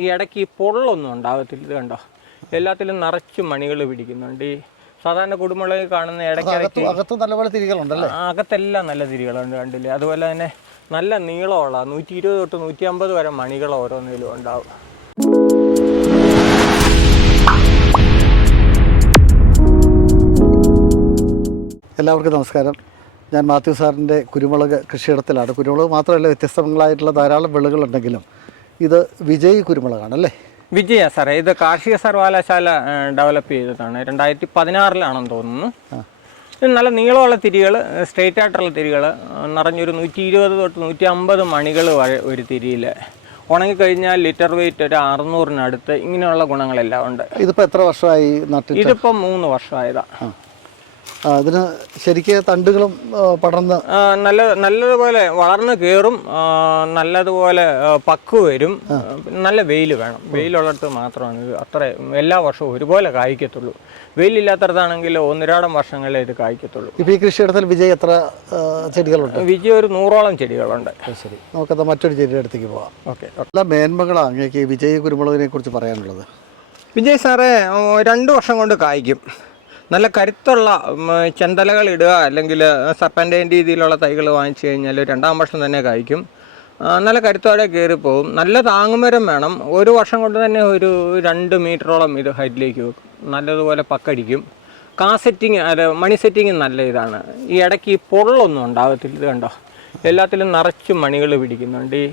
ഈ ഇടയ്ക്ക് ഈ പൊള്ളൊന്നും ഉണ്ടാകത്തില്ല ഇത് കണ്ടോ? എല്ലാത്തിലും നിറച്ച് മണികൾ പിടിക്കുന്നുണ്ട്. ഈ സാധാരണ കുടുംബങ്ങളിൽ കാണുന്ന ഇടയ്ക്കിടയ്ക്ക് അകത്ത് അകത്ത് നല്ലപോലെ തിരികളുണ്ടല്ലേ? ആ, അകത്തെല്ലാം നല്ല തിരികളുണ്ട് കണ്ടില്ലേ? അതുപോലെ തന്നെ നല്ല നീളമുള്ള നൂറ്റി ഇരുപത് തൊട്ട് നൂറ്റി അമ്പത് വരെ മണികൾ ഓരോന്നിലും ഉണ്ടാവും. എല്ലാവർക്കും നമസ്കാരം. ഞാൻ മാത്യു സാറിന്റെ കുരുമുളക് കൃഷിയിടത്തിലാണ്. കുരുമുളക് മാത്രമല്ല വ്യത്യസ്തങ്ങളായിട്ടുള്ള ധാരാളം വിളകളുണ്ടെങ്കിലും ഇത് വിജയ് കുരുമുളകാണ് അല്ലേ വിജയ സാറേ ഇത് കാർഷിക സർവകലാശാല ഡെവലപ്പ് ചെയ്തതാണ്. രണ്ടായിരത്തി പതിനാറിലാണെന്ന് തോന്നുന്നു. ഇത് നല്ല നീളമുള്ള തിരികൾ സ്ട്രെയിറ്റ് ആയിട്ടുള്ള തിരികൾ നിറഞ്ഞൊരു നൂറ്റി ഇരുപത് തൊട്ട് നൂറ്റി അമ്പത് മണികൾ വരെ ഒരു തിരിയിൽ ഉണങ്ങിക്കഴിഞ്ഞാൽ ലിറ്റർ വെയിറ്റ് ഒരു അറുന്നൂറിനടുത്ത് ഇങ്ങനെയുള്ള ഗുണങ്ങളെല്ലാം ഉണ്ട്. ഇതിപ്പോൾ എത്ര വർഷമായി ഇതിപ്പോൾ ഇതിപ്പം മൂന്ന് വർഷമായതാണ് ഇതിന് ശരിക്ക് തണ്ടുകളും പടർന്ന് നല്ല നല്ലതുപോലെ വളർന്ന് കയറും നല്ലതുപോലെ പക്ക് വരും. നല്ല വെയിൽ വേണം. വെയിലുള്ളിടത്ത് മാത്രമാണ് ഇത് അത്ര എല്ലാ വർഷവും ഒരുപോലെ കായ്ക്കത്തുള്ളൂ. വെയിലില്ലാത്തടത്താണെങ്കിൽ ഒന്നിരാടം വർഷങ്ങളെ ഇത് കായ്ക്കത്തുള്ളൂ. ഇപ്പോൾ ഈ കൃഷിയിടത്തിൽ വിജയ് എത്ര ചെടികളുണ്ട്? വിജയ് ഒരു നൂറോളം ചെടികളുണ്ട്. ശരി. നമുക്കത് മറ്റൊരു ചെടിയുടെ അടുത്തേക്ക് പോകാം ഓക്കെ. നല്ല മേന്മകളാണ് അങ്ങേക്ക് വിജയ് കുരുമുളകിനെ കുറിച്ച് പറയാനുള്ളത്. വിജയ് സാറേ രണ്ട് വർഷം കൊണ്ട് കായ്ക്കും. നല്ല കരുത്തുള്ള ചെന്തലകൾ ഇടുക അല്ലെങ്കിൽ സർപ്പന്റെയും രീതിയിലുള്ള തൈകൾ വാങ്ങിച്ചു കഴിഞ്ഞാൽ രണ്ടാം വർഷം തന്നെ കായ്ക്കും. നല്ല കരുത്തോടെ കയറിപ്പോവും നല്ല താങ്ങുമരം വേണം. ഒരു വർഷം കൊണ്ട് തന്നെ ഒരു രണ്ട് മീറ്ററോളം ഇത് ഹൈറ്റിലേക്ക് വെക്കും. നല്ലതുപോലെ പക്കടിക്കും. കാ സെറ്റിങ് അത് മണി സെറ്റിങ് നല്ല ഇതാണ്. ഈ ഇടയ്ക്ക് ഈ പൊള്ളൊന്നും ഉണ്ടാകത്തില്ല ഇത് കണ്ടോ? എല്ലാത്തിലും നിറച്ച് മണികൾ പിടിക്കുന്നുണ്ട്. ഈ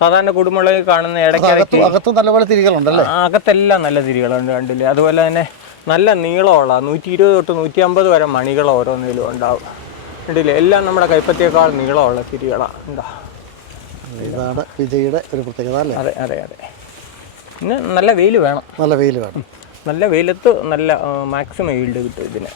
സാധാരണ കുടുംബങ്ങളിൽ കാണുന്ന ഇടയ്ക്ക് അകത്ത് അകത്ത് നല്ലപോലെ തിരികളുണ്ടല്ലേ? ആ, അകത്തെല്ലാം നല്ല തിരികളുണ്ട് കണ്ടില്ലേ? അതുപോലെ തന്നെ നല്ല നീളമുള്ള നൂറ്റി ഇരുപത് തൊട്ട് നൂറ്റി അമ്പത് വരെ മണികൾ ഓരോന്നിലും ഉണ്ടാവും. ഉണ്ടല്ലേ എല്ലാം നമ്മുടെ കൈപ്പത്തിയേക്കാൾ നീളമുള്ള തിരികളാണ് എന്താ ഇതാണ് വിജയുടെ ഒരു പ്രത്യേകത അല്ലേ? അതെ അതെ അതെ. പിന്നെ നല്ല വെയിൽ വേണം. നല്ല വെയിൽ വേണം. നല്ല വെയിലത്ത് നല്ല മാക്സിമം ഈൽഡ് കിട്ടും ഇതിന്.